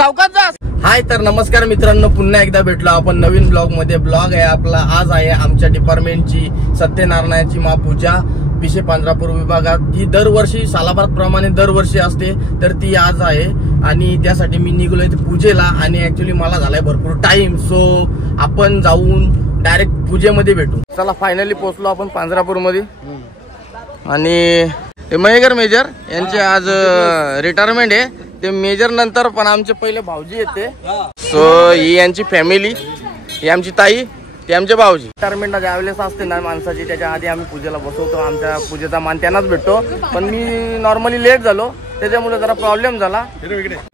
सावकाश जा. हाय तर नमस्कार मित्रांनो, पुन्हा एकदा भेटलो आपण नवीन ब्लॉग मध्ये. ब्लॉग आहे आपला आज आहे आमच्या डिपार्टमेंटची सत्यनारायणाची पूजा पिशे पांढरापूर विभागात. ती दरवर्षी सालाबाद प्रमाणे दरवर्षी असते, तर ती आज आहे आणि त्यासाठी मी निघलोय पूजेला. आणि ऍक्च्युली मला झालाय भरपूर टाइम, सो आपण जाऊन डायरेक्ट पूजेमध्ये भेटू. चला फायनली पोहोचलो आपण पांढरापूर मध्ये. आणि मयेकर मेजर यांचे आज रिटायरमेंट आहे. ते मेजर नंतर पण आमचे पहिले भाऊजी येते. सो ही यांची फॅमिली, ही आमची ताई, ते आमचे भाऊजी. रिटायरमेंट ज्यावेळेस असते ना माणसाची, त्याच्या आधी आम्ही पूजेला बसवतो. आमच्या पूजेचा मान त्यांनाच भेटतो. पण मी नॉर्मली लेट झालो, त्याच्यामुळे जरा प्रॉब्लेम झाला.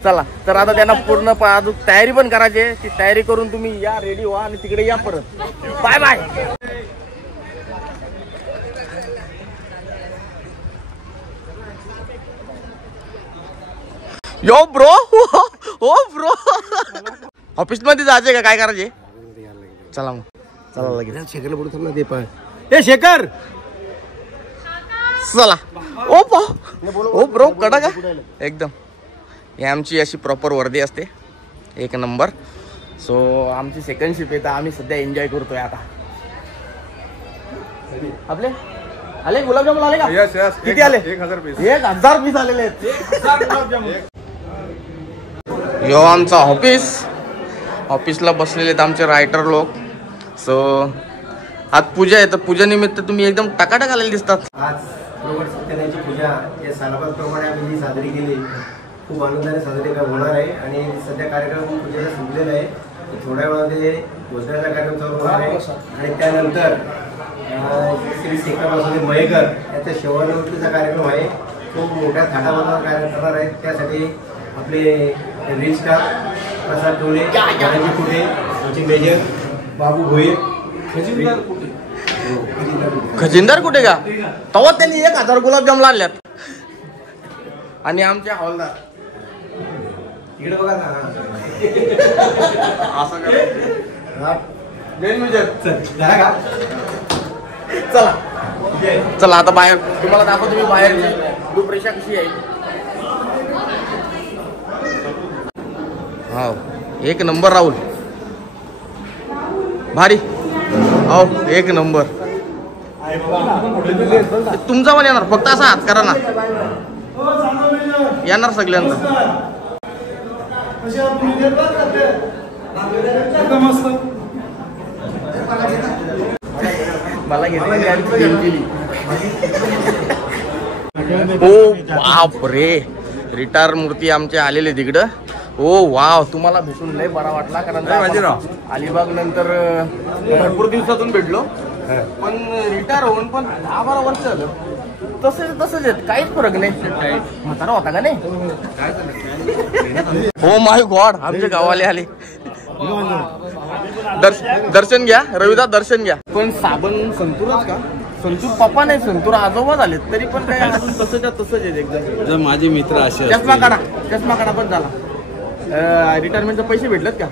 चला तर आता त्यांना पूर्ण तयारी पण करायची आहे. ती तयारी करून तुम्ही या, रेडी व्हा आणि तिकडे या परत. Bye bye. Yo bro, o bro, office मध्ये जायचंय का, काय करायचे? चला मग, चला लगेच. शेखरला बोलतो ना, दे पण ए शेखर, चला. ओ ब्रो, कडा का एकदम. हे आमची अशी प्रॉपर वर्दी असते, एक नंबर. सो आमची सेकंड शिफ्ट आहे, आम्ही सध्या एन्जॉय करतोय आता. आपले आले गुलाबजामुन आले का? Yes yes. किती आले? 1000 पीस. 1000 पीस आलेले आहेत. 1000 गुलाबजामुन. यो आमचा ऑफिसला बसलेले आहेत आमचे रायटर लोक. सो आज पूजा आहे, तर पूजेनिमित्त तुम्ही एकदम टकाटक आलेले दिसतात. आज बरोबर सत्यनारायणाची पूजा या सालाबाद प्रमाणे आम्ही साजरी केली. खूप आनंदाने साजरी होणार आहे. आणि सध्या कार्यक्रम पूजेला संपलेला आहे. थोड्या वेळामध्ये भोजनाचा कार्यक्रम चालू होणार आहे. आणि त्यानंतर श्री शेखर मयेकर याचा शिवनिवृत्तीचा कार्यक्रम आहे. खूप मोठ्या थाटामाटात कार्यक्रम करणार आहे. त्यासाठी आपले रील स्टार प्रसाद टोळे, गाण्याची कुठे, आमचे मेजर बाबू भोये, खजिनदार कुठे का तेव्हा त्यांनी 1000 गुलाबजाम आणल्यात. आणि आमच्या हॉलदार इकडे बघा ना. चला चला आता बाहेर तुम्हाला दाखवतो मी बाहेरची रूपरेषा कशी आहे. हो एक नंबर राहुल, भारी. हो एक नंबर. तुमचा पण येणार, फक्त असा हात करा ना, येणार सगळ्यांना. मला घेतली. ओ बाप रे, रिटायर मूर्ती आमचे आलेले तिकडं. ओ वाव, तुम्हाला भेटून लय बरा वाटला. कारण अलिबाग नंतर भरपूर दिवसातून भेटलो, पण रिटायर होऊन पण 10-12 वर्ष झालं. तसंच आहेत, काहीच फरक नाही. म्हातारा होता का नाही? हो माय गॉड, आमच्या गावाले आले. दर्शन घ्या रविदास, दर्शन घ्या. पण साबण संतूरच का? संतूर पप्पा नाही, संतूर आजोबा झाले, तरी पण काय अजून तसंच आहेत एकदम. माझे मित्र असे. चष्मा काढा पण झाला. रिटायरमेंटचे पैसे भेटलेत का?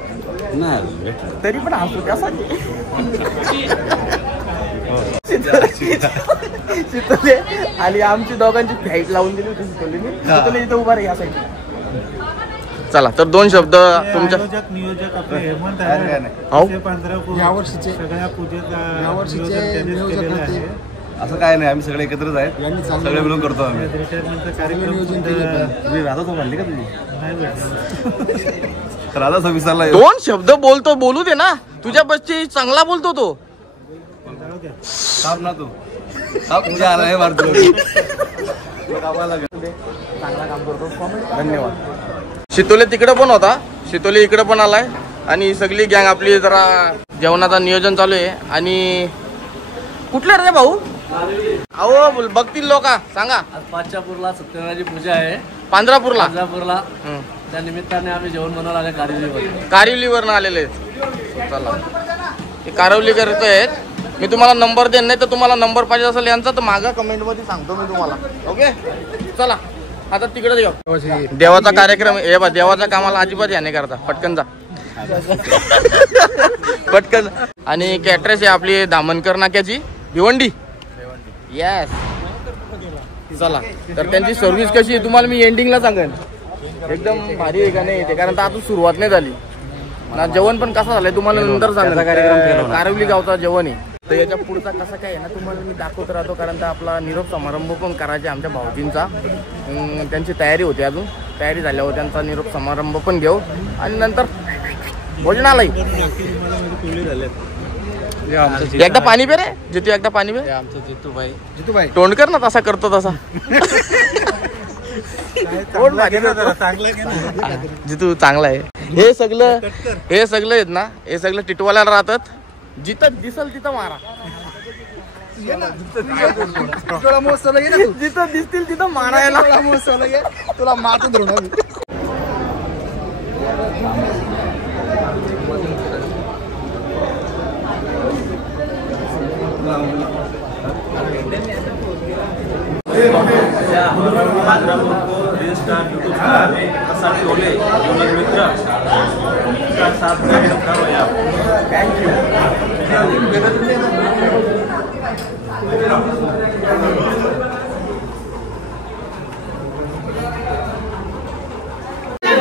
नाही, तरी पण असतो त्यासाठी. शितोले आणि आमची दोघांची फ्लाईट लावून दिली होती शितोले इथं उभा रे या साईड. चला तर 2 शब्द तुमच्या नियोजक आपले हेमंत आहे. यावर्षीचे सगळ्या पूजेचा नियोजन आहे. असं काय नाही, आम्ही सगळे एकत्रच आहेत, सगळे मिळून करतो आम्ही. रिटायरमेंटचा कार्यक्रम राधा तो म्हणली का तुम्ही? नाही भेटला. राधा विसरला. 2 शब्द बोलू दे ना, तुझ्या बसची चांगला बोलतो तो. साप ना तू साप तुझ्या आला आहे मारतो. चांगला काम करतो. धन्यवाद. शितोले तिकडे पण होता, शितोले इकडे पण आलाय. आणि सगळी गँग आपली जरा जेवणाचा नियोजन चालू आहे. आणि कुठले रे भाऊ? अहो बघतील लोक, सांगा. पाचापूरला सत्यनारायणाची पूजा आहे. पांढरापूरला त्या निमित्ताने आम्ही जेवण बनवलं आहे. कारिवलीवरनं आलेले. चला ते कारिवलीकर आहेत. मी तुम्हाला नंबर देईन, नाही तर तुम्हाला नंबर पाहिजे असेल यांचा तर मागा कमेंट मध्ये सांगतो मी तुम्हाला. ओके चला आता तिकडे जाऊ. देवाचा कार्यक्रम हे बा, देवाच्या कामाला अजिबात याने करता. पटकन जा. पटकन. आणि कॅट्रेस आहे आपली दामनकर नाक्याची भिवंडी. येस चला तर त्यांची सर्व्हिस कशी आहे तुम्हाला मी एंडिंगला सांगेन. एकदम भारी आहे का नाही ते, कारण आता सुरुवात नाही झाली ना. जेवण पण कसं झालंय तुम्हाला नंतर सांगेल. कारवली गावचा जेवण आहे. तर याच्या पुढचा कसा काय आहे ना तुम्हाला मी दाखवत राहतो, कारण तर आपला निरोप समारंभ पण करायचा आमच्या भाऊजींचा. त्यांची तयारी होती, अजून तयारी झाल्यावर त्यांचा निरोप समारंभ पण घेऊ आणि नंतर भोजनालय. एकदा पाणी पे रे जितू, एकदा पाणी पे. आमचं जितूभाई तोंड कर ना, तसा करतो तसा. जितू चांगला आहे. हे सगळं आहेत ना, हे सगळं टिटवाल्याला राहतात. जिथं दिसल तिथं मारा, जिथं दिसतील तिथं मारायला. तुला मारतो धरून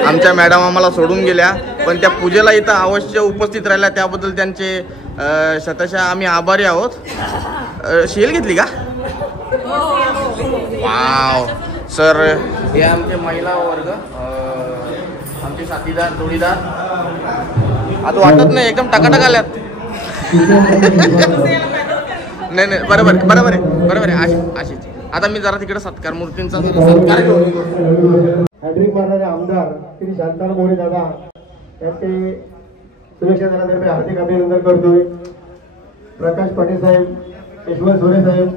आमच्या मॅडम आम्हाला सोडून गेल्या, पण त्या पूजेला इथं अवश्य उपस्थित राहिल्या, त्याबद्दल त्यांचे शतशः आम्ही आभारी आहोत. शेल घेतली का? वाव सर, हे आमचे महिला वर्ग, आमचे साथीदार जोडीदार. आता वाटत नाही, एकदम टकाटक आल्यात. नाही बरोबर आहे अशीच. आता मी जरा तिकडे सत्कार मूर्तींचा सत्कार घेऊ. हॅड्रिक मारणारे आमदार श्री शांताराम मोरे दादा यांचे सुरक्षा दलातर्फे हार्दिक अभिनंदन करतोय. प्रकाश पाटील साहेब, यशवंत सोरे साहेब,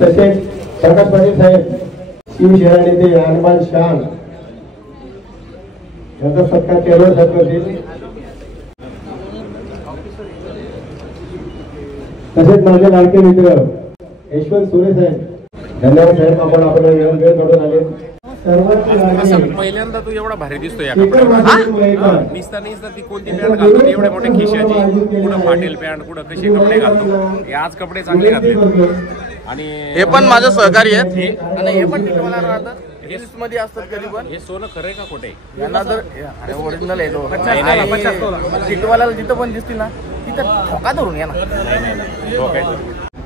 तसेच प्रकाश पाटील साहेब, शिवसेना नेते हनुमान शान यांचा सत्कार केल्यावर करतील. तसेच माझे लाडके मित्र यशवंत सोरे साहेब, धन्यवाद साहेब, आपण वेळ काढून आले. पहिल्यांदा तू एवढा भारी दिसतोय या कपड्यावर. निसता ती कोणती पॅन्ट घालतो, एवढ्या मोठ्या खिशाची, कुठं फाटेल पॅन्ट, कुठं कशी कपडे घालतो. आज कपडे चांगले घातले. आणि हे पण माझं सहकारी आहेत आणि हे पण टिटवाला राहतात, लिस्ट मध्ये असतात कधी पण. हे सोनं खरंय का खोटे? यांना जर अरे ओरिजिनल आहे तो. टिटवाला जिथं पण दिसतील ना तिथं ठोका धरून या ना.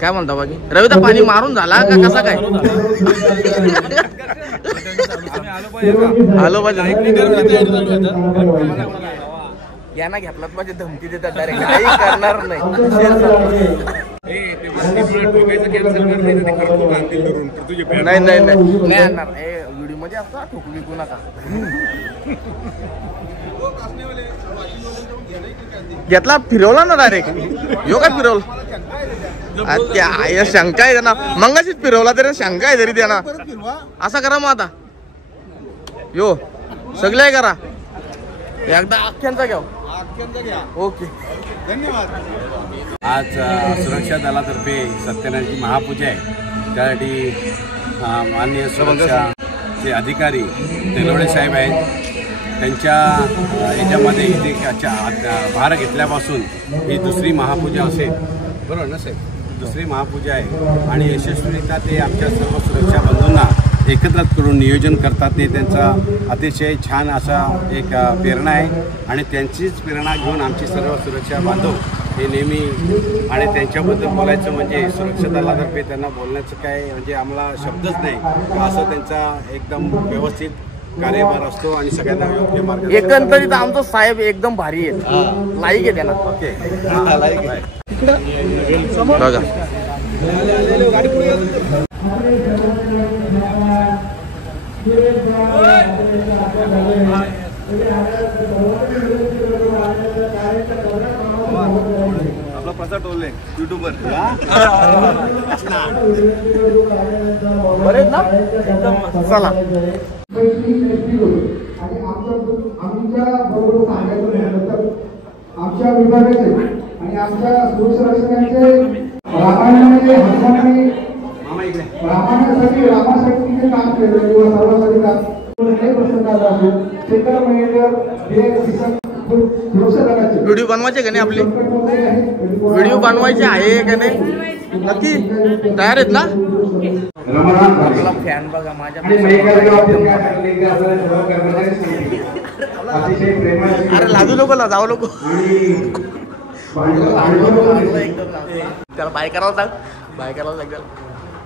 काय म्हणता बाकी? रविदा पाणी मारून झाला का कसा काय? आलो पाहिजे. यांना घेतलात पाहिजे, धमकी देतात डायरेक्ट, काही करणार नाही. नाही आणणार. व्हिडिओ मध्ये असतो ठोकू विकू नका. घेतला, फिरवला ना डायरेक्ट. यो काय फिरवला? शंका आहे त्यांना, मंगाशीच फिरवला तरी शंका आहे तरी त्यांना. असा करा मग आता. यो सगळे करा, एकदा अख्ख्यांचा घ्या. ओके, धन्यवाद. आज सुरक्षा दलातर्फे सत्यनारायणची महापूजा आहे. त्यासाठी माननीय सुरक्षाचे अधिकारी तेलवडे साहेब आहेत. त्यांच्या याच्यामध्ये इथे भार घेतल्यापासून ही दुसरी महापूजा असेल, बरोबर ना साहेब? दुसरी महापूजा आहे आणि यशस्वीरित्या ते आमच्या सर्व सुरक्षा बंधूंना एकत्र करून नियोजन करतात. ते त्यांचा अतिशय छान असा एक प्रेरणा आहे आणि त्यांचीच प्रेरणा घेऊन आमची सर्व सुरक्षा बांधव हे नेहमी. आणि त्यांच्याबद्दल बोलायचं म्हणजे सुरक्षा दलातर्फे त्यांना बोलण्याचं काय म्हणजे आम्हाला शब्दच नाही. असं त्यांचा एकदम व्यवस्थित कार्यभार असतो आणि सगळ्यांना योग्य मार्ग. एकंदरीत आमचा साहेब एकदम भारी आहे, लाईक आहे त्यांना. ओके, बघा आपला प्रसाद टोले युट्यूबर बरेच ना. चला आमच्या विभागाचे आणि आमच्या सुरक्षकांचे रामायणामध्ये हनुमानाने रामासाठी जे काम केलं किंवा सर्वांसाठी काम काही प्रसंग आला असेल शेतकरी महिलेवर व्हिडिओ बनवायचे का नाही आपली व्हिडिओ बनवायचे आहे का नाही नक्की तयार आहेत ना फॅन बघा माझ्या अरे लाजू नको जाऊ नको त्याला बाय करावं सांग बाय करावं सांग त्याला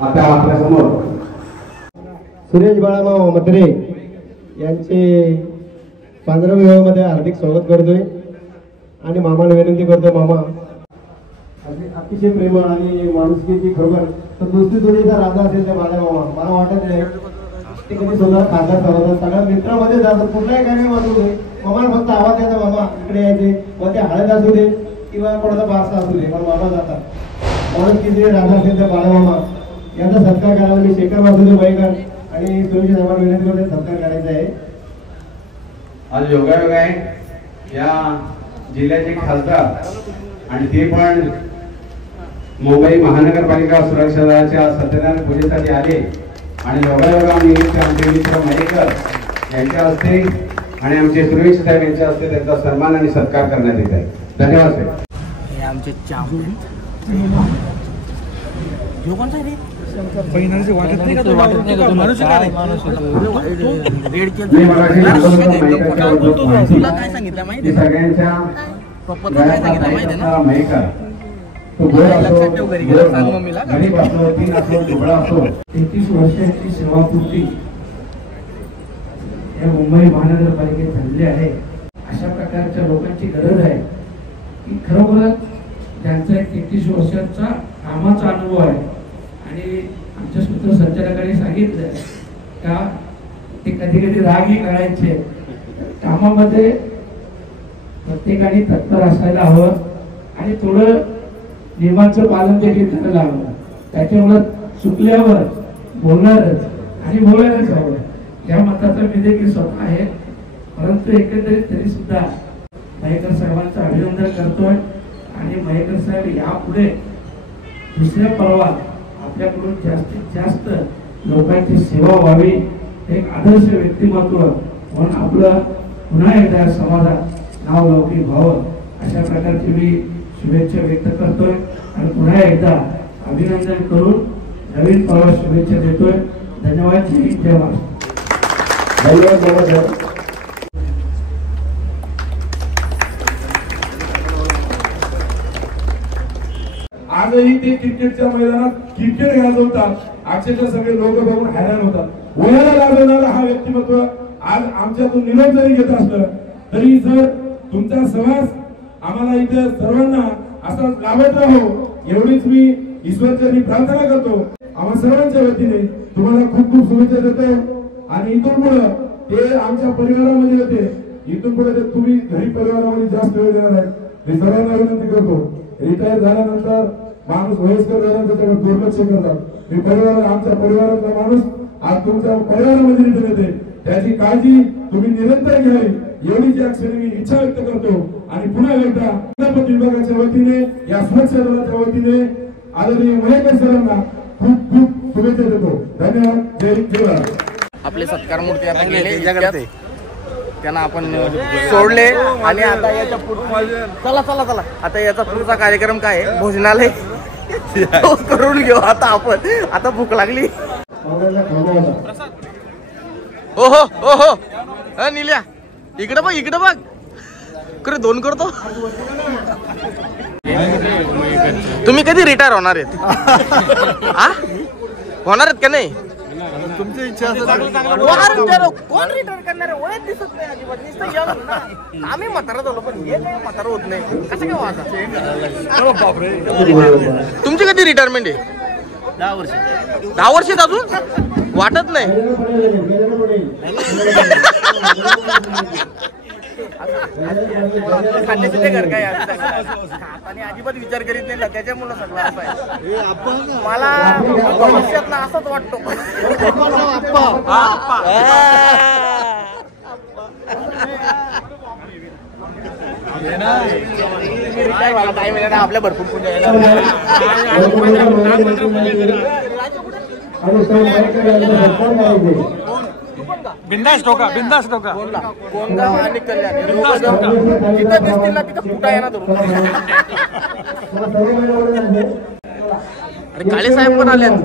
आता आपल्या समोर सुरेश बाळामाव मत्रे यांचे 15व्या विवाहामध्ये हार्दिक स्वागत करतोय आणि मामाला विनंती करतोय मामा अतिशय प्रेमळ आणि माणुसकीची खरोखर तर दुसरी जोडीचा राजा असेल त्या माझ्या मामा मला वाटत नाही ते कधी स्वतः खासदार चालवतात सगळ्या मित्रामध्ये जातात कुठलाही कार्यक्रम असू दे मामाला फक्त आवाज द्यायचा मामा इकडे यायचे मग ते हळद असू दे किंवा कोणाचा बारसा असू दे पण मामा जातात माणुसकीचे राजा असेल त्या बाळा मामा यांचा सत्कार करायला मी शेखर वासुदेव भाईकर आणि सुरेश साहेबांना विनंती करते सत्कार करायचा आहे. आज योगायोग आहे या जिल्ह्याचे खासदार आणि ते पण मुंबई महानगरपालिका सुरक्षा दलाच्या सत्यनारायण पूजेसाठी आले आणि योगायोगानिमित्त आमचे मित्र मयेकर यांच्या हस्ते आणि आमचे सुरेश साहेब यांच्या हस्ते त्यांचा सन्मान आणि सत्कार करण्यात येत आहे. धन्यवाद साहेब. हे आमचे तुला काय सांगितलं माहिती सगळ्यांच्या पप्पाचं काय सांगितलं माहिती ना मयेकर लक्षात ठेव घरी गेला सांग मम्मीला 33 वर्षांची सेवापूर्ती या मुंबई महानगरपालिकेत झालेली आहे. अशा प्रकारच्या लोकांची गरज आहे की खरोखरच ज्यांचा एक 33 वर्षांचा कामाचा अनुभव आहे आणि आमच्या सूत्रसंचालकांनी सांगितलं का ते कधी कधी रागही काढायचे कामामध्ये प्रत्येकाने तत्पर असायला हवं आणि थोडं नियमांचं पालन देखील करायला हवं. त्याच्यामुळे चुकल्यावर बोलणारच आणि बोलायलाच हवं या मताचा मी देखील स्वतः आहे. परंतु एकंदरीत तरी सुद्धा मयेकर साहेबांचं अभिनंदन करतोय आणि मयेकर साहेब यापुढे दुसऱ्या पर्वात आपल्याकडून जास्तीत जास्त लोकांची सेवा व्हावी एक आदर्श व्यक्तिमत्व म्हणून आपलं पुन्हा एकदा समाजात नाव लौकिक व्हावं अशा प्रकारची मी शुभेच्छा व्यक्त करतोय आणि पुन्हा एकदा अभिनंदन करून नवीन पर्वात शुभेच्छा देतोय. धन्यवाद. जय हिंद जय महाराष्ट्र. धन्यवाद. आजही ते क्रिकेटच्या मैदानात क्रिकेट गाजवतात. अक्षरशः सगळे लोक बघून हैराण होतात. वयाला लागणारा हा व्यक्तिमत्व आज आमच्यातून निरोप जरी घेत असलं तरी जर तुमचा सहवास आम्हाला इथे सर्वांना असा लाभत राहो एवढीच मी ईश्वरचरणी प्रार्थना करतो. आम्हा सर्वांच्या वतीने तुम्हाला खूप खूप शुभेच्छा देतो आणि इथून पुढे ते आमच्या परिवारामध्ये होते इथून पुढे तुम्ही घरी परिवारामध्ये जास्त वेळ देणार आहे मी सर्वांना विनंती करतो. रिटायर झाल्यानंतर माणूस वयस्कर झाल्यानंतर त्यावर दुर्लक्ष करतात. मी परिवाराला आमच्या परिवारातला माणूस आज तुमच्या परिवारामध्ये रिटर्न येते त्याची काळजी तुम्ही निरंतर घ्यावी एवढीच या क्षणी मी इच्छा व्यक्त करतो आणि पुन्हा एकदा अध्यापन विभागाच्या वतीने या सुरक्षा दलाच्या वतीने आदरणीय मयेकर सरांना खूप खूप शुभेच्छा देतो. धन्यवाद. जय महाराज. आपले सत्कार मूर्ती आता गेले त्यांना आपण सोडले आणि आता याच्या चला चला चला आता याचा पुढचा कार्यक्रम काय आहे भोजनालय करून घेऊ आता आपण. आता भूक लागली. हो हो हो हो निल्या इकडे बघ इकडे बघ करे 2 करतो. तुम्ही कधी रिटायर होणार आहेत होणार आहेत का नाही तुमची इच्छा असेल कोण रिटायर करणार आहे वयात दिसत नाही अजिबात नुसतं young ना. आम्ही म्हातारा झालो पण हे काही म्हातारा होत नाही कसं काय वागा. तुमची कधी रिटायरमेंट आहे 10 वर्षात अजून वाटत नाही. खाण्याचे ते घर काय आणि अजिबात विचार करीत नाही ना त्याच्यामुळे सगळं असं आहे. मला भविष्यात ना असंच वाटतो. रिटायर व्हायला टाइम आहे ना आपल्या भरपूर पूजा येणार. बिंदास टोका कोणता आणि कल्याण जिथं दिसतील ना तिथं कुठं आहे ना धरून. अरे काळे साहेब पण आलेत.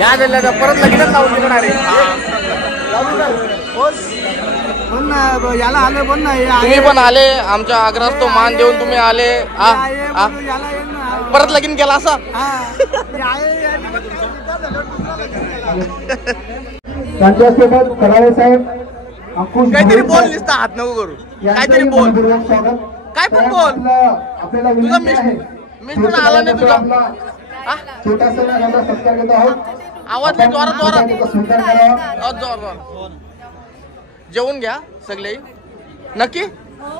या झाल्या परत लगेच लावून देणार याला आलं पण नाही. तुम्ही पण आले आमच्या आग्रहास तो मान देऊन तुम्ही आले. परत लगीन केला असा. त्यांच्यासोबत कराळे साहेब काहीतरी बोल निसता हात नको करू. काहीतरी बोल. काय पण बोल. तुझा मिस्टर आला नाही तुझा. छोटासा सत्कार घेत आहोत. आवाज नाही जोरात जोरात. जेवून घ्या सगळे नक्की.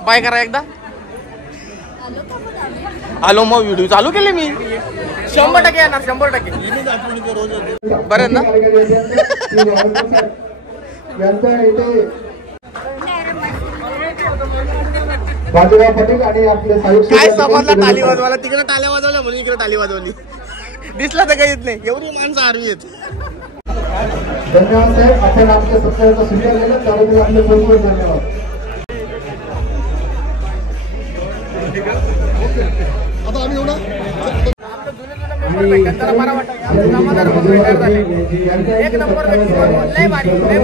बाय करा एकदा. आलो मग व्हिडिओ चालू केले मी. 100% येणार 100%. बरं ना. काय समजला टाली वाजवायला. तिकडे टाल्या वाजवल्या म्हणून इकडे टाली वाजवली. दिसला तर काही येत नाही. एवढी माणसं आरवी आहेत. धन्यवाद साहेब. आपण आमच्या सत्काराचा स्वीकार केला त्याबद्दल आपले खूप धन्यवाद. आता आम्ही एवढा एक नंबर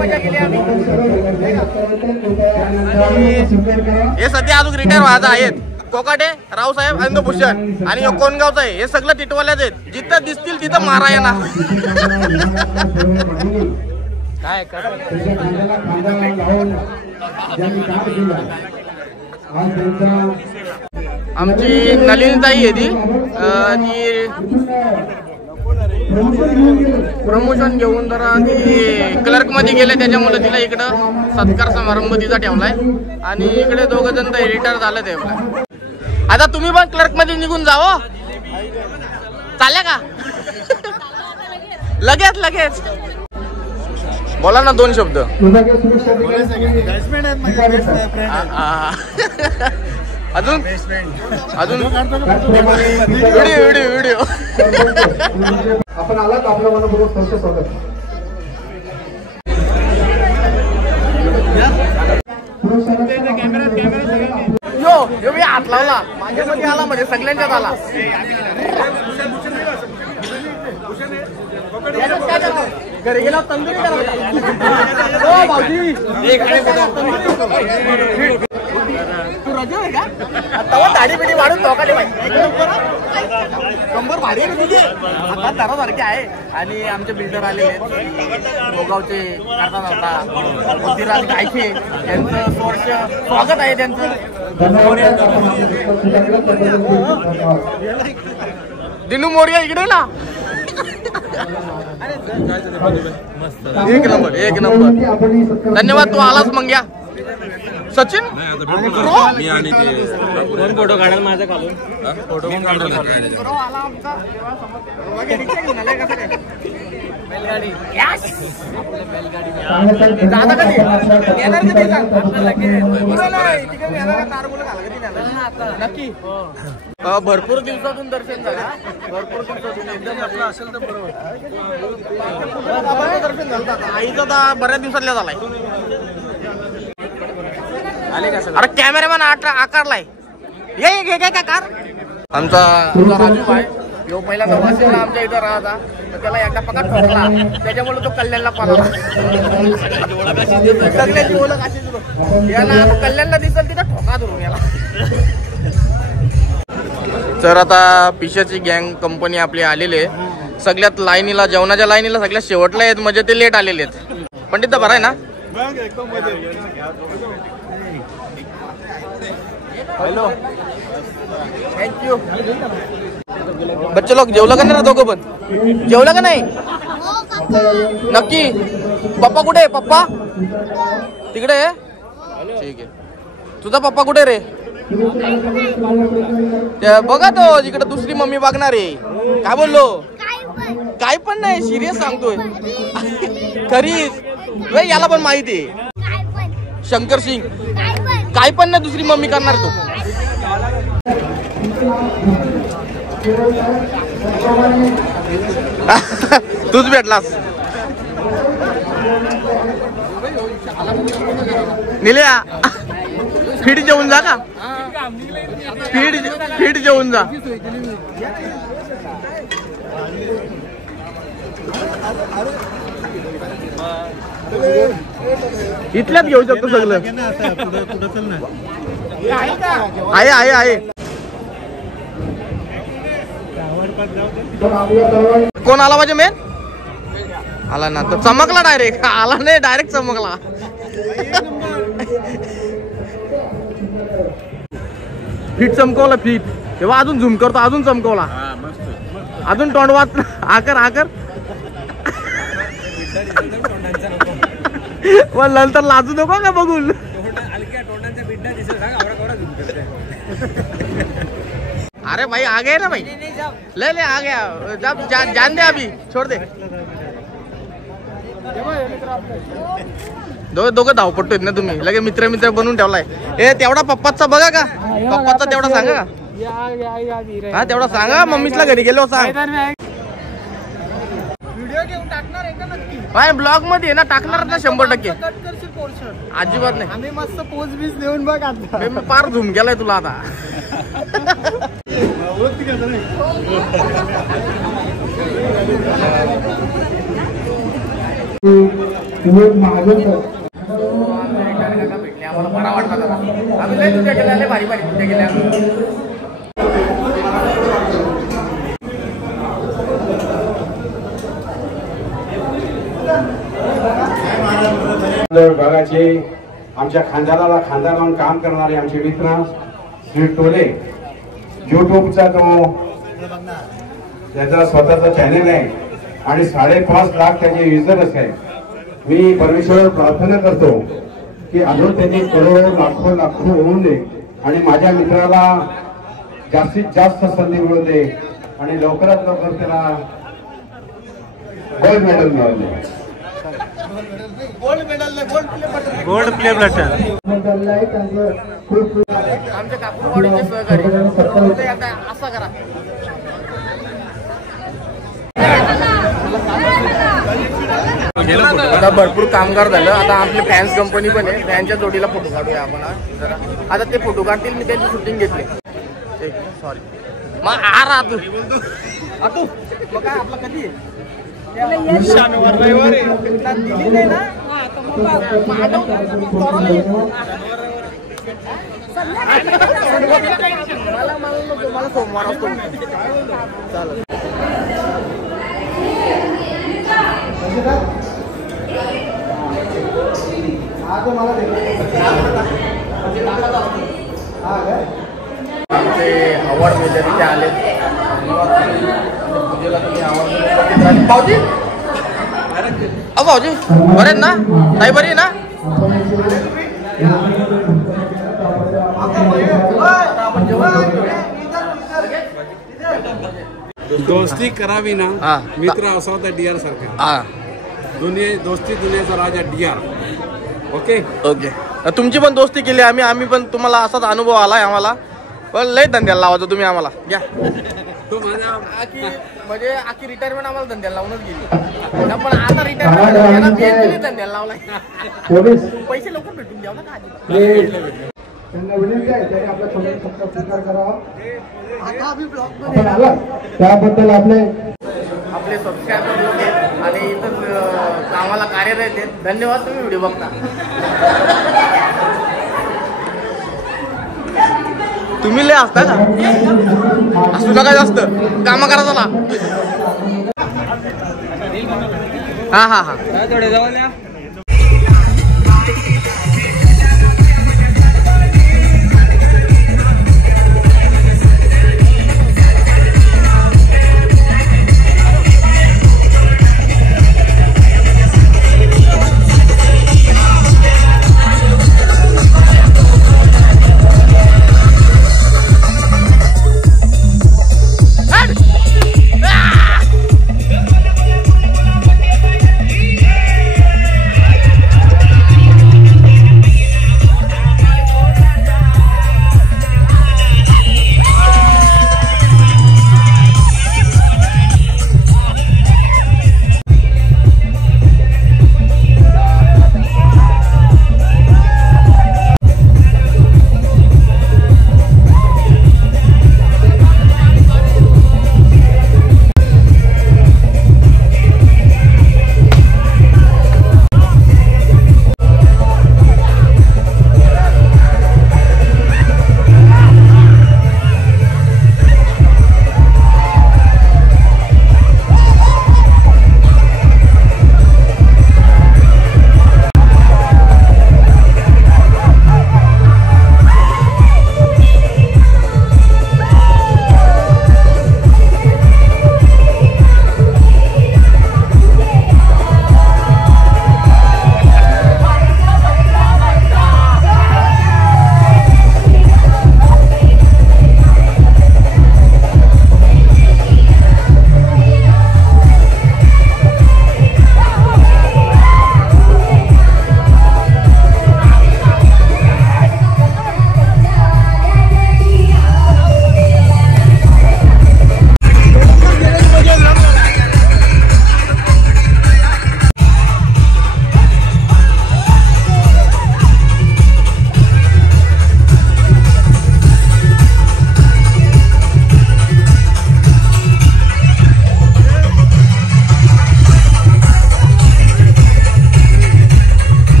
मजा केली आम्ही. हे सध्या अजून रिटायर व्हायचं आहेत. कोकाटे रावसाहेब आणि भूषण आणि कोणगावचा आहे. हे सगळं टिटवाल्याच आहेत. जिथं दिसतील तिथं मारा येणार. काय आमची नलिनीताई आहे ती प्रमोशन घेऊन जरा ती क्लर्क मध्ये गेले त्याच्यामुळे तिला इकडं सत्कार समारंभ तिचा ठेवलाय. आणि इकडे दोघ जण रिटायर झाले ते. आता तुम्ही पण क्लर्क मध्ये निघून जाओ. चालल्या का लगेच लगेच. बोला ना 2 शब्द. अजून अजून व्हिडिओ आपण आलात आपलं मनपूर्वक संस्था स्वागत. यो मी हात लावला माझ्यामध्ये आला म्हणजे सगळ्यांच्यात आला. घरी गेला तंदुरी करा भाऊजी. तू रजा आहे का. आता दाढी बिडी वाढून धोकाले पाहिजे. कंबर भारी आहे तुझी. आता दरासारखे आहे. आणि आमचे बिल्डर आलेले आहेत. गोगावचे करता नव्हता मोतीराज गायचे यांचं स्वागत आहे त्यांचं. दिनू मोर्या इकडे ना. एक नंबर एक नंबर. धन्यवाद. तू आलास मग या. सचिन मी आणि ते फोटो काढाल माझा घालून. फोटो पण काढतो. बैलगाडी नक्की. भरपूर दिवसातून दर्शन झालं. भरपूर दिवसातून एकदम आपलं असेल तर बरोबर दर्शन झालं. आईचं तर बऱ्याच दिवसातल्या झालाय. अरे कॅमेरामॅन आकारलाय. ये घे काय कार. आमचा राजू भाई जो पहिल्यांदा वाशिमला आमच्या इथं राहता तर त्याला एकदा पकड ठोकला त्याच्यामुळे तो कल्याणला पळाला. सगळ्यांची ओळख अशीच याला कल्याणला दिसेल तिथं ठोका धरून याला. तर आता पिशाची गँग कंपनी आपली आलेली आहे. सगळ्यात लाईनीला जेवणाच्या लाईनीला सगळ्यात शेवटला आहेत म्हणजे ते लेट आलेले आहेत. पंडित बरं आहे ना. Hello thank you. बच्चे लोक जेवलं का नाही. दोघं पण जेवलं का नाही नक्की. पप्पा कुठे आहे. पप्पा तिकडे आहे. ठीक आहे. तुझा पप्पा कुठे रे. बघा तो इकडे दुसरी मम्मी बघणार आहे. काय बोललो. काय पण नाही सिरियस सांगतोय. खरीच वे याला पण माहिती आहे शंकर सिंग काय पण ना दुसरी मम्मी करणार तो. तूच भेटलास निल्या. फीड जेवून जा का फीड जेवून जा. इथल्यात घेऊ शकतो सगळं. आहे कोण आला पाहिजे मेन आला ना तर चमकला डायरेक्ट. आला नाही डायरेक्ट चमकला. फीट चमकवला फीट तेव्हा अजून झूम करतो अजून चमकवला अजून तोंडवात आकर मग नंतर लाजू नको का बघून. अरे भाई आ गए ना भाई ले आ गया जब जान दे अभी छोड़ दे. दोघं धावपट्टू आहेत ना तुम्ही लगे मित्र बनवून ठेवलाय. ए तेवढा पप्पाचा बघा का पप्पाचा तेवढा सांगा का हा तेवढा सांगा. मम्मीला घरी गेलो सांग. ब्लॉग मध्ये ना टाकणार ना 100%. अजिबात नाही. आम्ही मस्त पोज बीज देऊन बघ आता. मी पार झूम गेलाय तुला आता. आम्हाला बरा वाटला दादा. आम्ही लय तुझ्या गेल्या भारी तुझ्या गेल्या. विभागाचे आमच्या खांद्याला खांदा लावून काम करणारे आमचे मित्र श्री टोले युट्यूबचा तो त्याचा स्वतःचा चॅनेल आहे आणि 5.5 लाख त्याचे युजर्स आहे. मी परमेश्वर प्रार्थना करतो की अजून त्याचे करोडो लाखो होऊन दे आणि माझ्या मित्राला जास्तीत जास्त संधी मिळू दे आणि लवकरात लवकर त्याला गोल्ड मेडल मिळवून दे. गोल्ड प्ले बटन आमच्या कापूरवाडीचे सहकारी आता असा करा. आता भरपूर कामगार झालं. आता आपली फॅन्स कंपनी पण आहे. फॅनच्या जोडीला फोटो काढूया आपण जरा. आता ते फोटो काढतील मी त्यांची शूटिंग घेतली. सॉरी मग आ तू मग काय आपला कधी शनिवार रविवार दिली नाही ना. मला सोमवार असतो चालेल. आमचे अवॉर्ड मिळते तिथे आले. भाऊजी भाऊजी बरे ना नाही बरी ना. दोस्ती करावी ना मित्र असला तर डीआर सारखा. दोस्ती दुनियाचा राजा डीआर. ओके तुमची पण दोस्ती केली आम्ही पण तुम्हाला असाच अनुभव आलाय आम्हाला. पण लय धंद्याला लावायचं तुम्ही आम्हाला. घ्या म्हणजे आखी रिटायरमेंट आम्हाला धंद्याला लावूनच गेली पण आता रिटायरमेंट धंद्याला लावलाय. पैसे लवकर भेटून द्याव ना त्याबद्दल आपले सबस्क्रायबर लोक आहेत आणि इतर कामाला कार्यरत आहेत. धन्यवाद. तुम्ही व्हिडिओ बघता. तुम्ही लय असता का असू नका जास्त काम करा चला. हा थोडे जवळ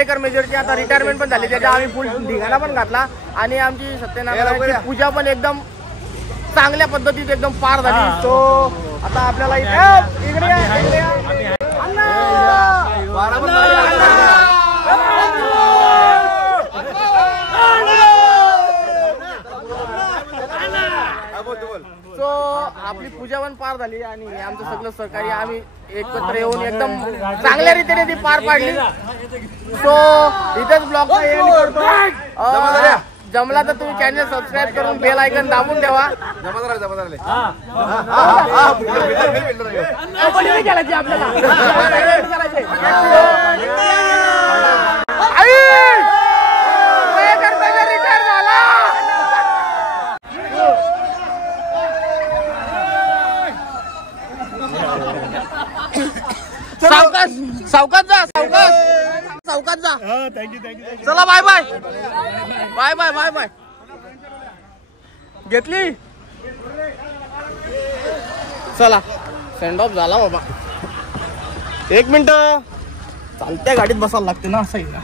एकर मेजरची आता रिटायरमेंट पण झाली, त्याच्या आम्ही फुल ढिगाणा पण घातला आणि आमची सत्यनारायणाची पूजा पण एकदम चांगल्या पद्धतीत एकदम पार झाली. तो आता आपल्याला सो आपली पूजा पण पार झाली आणि आमचं सगळं सहकार्य आम्ही एकत्र येऊन एकदम चांगल्या रीतीने ती पार पाडली. सो इथेच ब्लॉगचा एंड करतो. जमला तर तुम्ही चॅनल सबस्क्राईब करून बेल आयकॉन दाबून ठेवा. सावकाश सावकाश जा, सावकाश सावकाश जा. चला bye bye bye bye bye bye. घेतली. चला सेंड ऑफ झाला बाबा. 1 मिनिट चालत्या गाडीत बसायला लागते ना, असं आहे ना.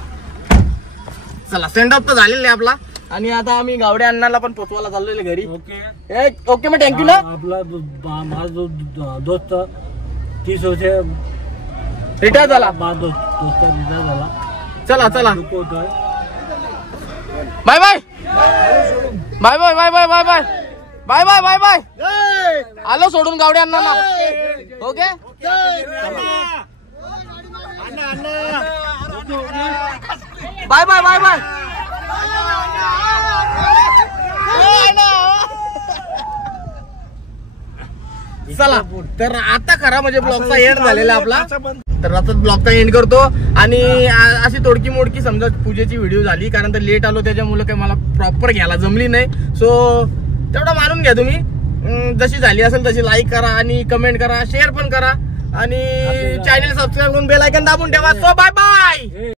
चला सेंड ऑफ तर झालेला आहे आपला आणि आता आम्ही गावड्या अण्णाला पण पोचवायला चाललेले घरी. ओके मग थँक्यू ना. आपला माझा जो दोस्त 30 वर्ष रिटायर झाला. माझा दोस्त रिटायर झाला. चला चला bye bye bye bye bye bye bye bye bye bye bye bye. आलो सोडून गावड्या अण्णांना. Okay bye bye bye bye. चला तर आता खरा म्हणजे ब्लॉगचा एंड झालेला आपला. तर आता ब्लॉगचा एंड करतो आणि अशी तोडकी मोडकी समजा पूजेची व्हिडिओ झाली कारण तर लेट आलो त्याच्यामुळे काही मला प्रॉपर घ्यायला जमली नाही. सो तेवढं मानून घ्या तुम्ही. जशी झाली असेल तशी लाईक करा आणि कमेंट करा, शेअर पण करा आणि चॅनल सबस्क्राईब करून बेल आयकॉन दाबून ठेवा. So bye bye.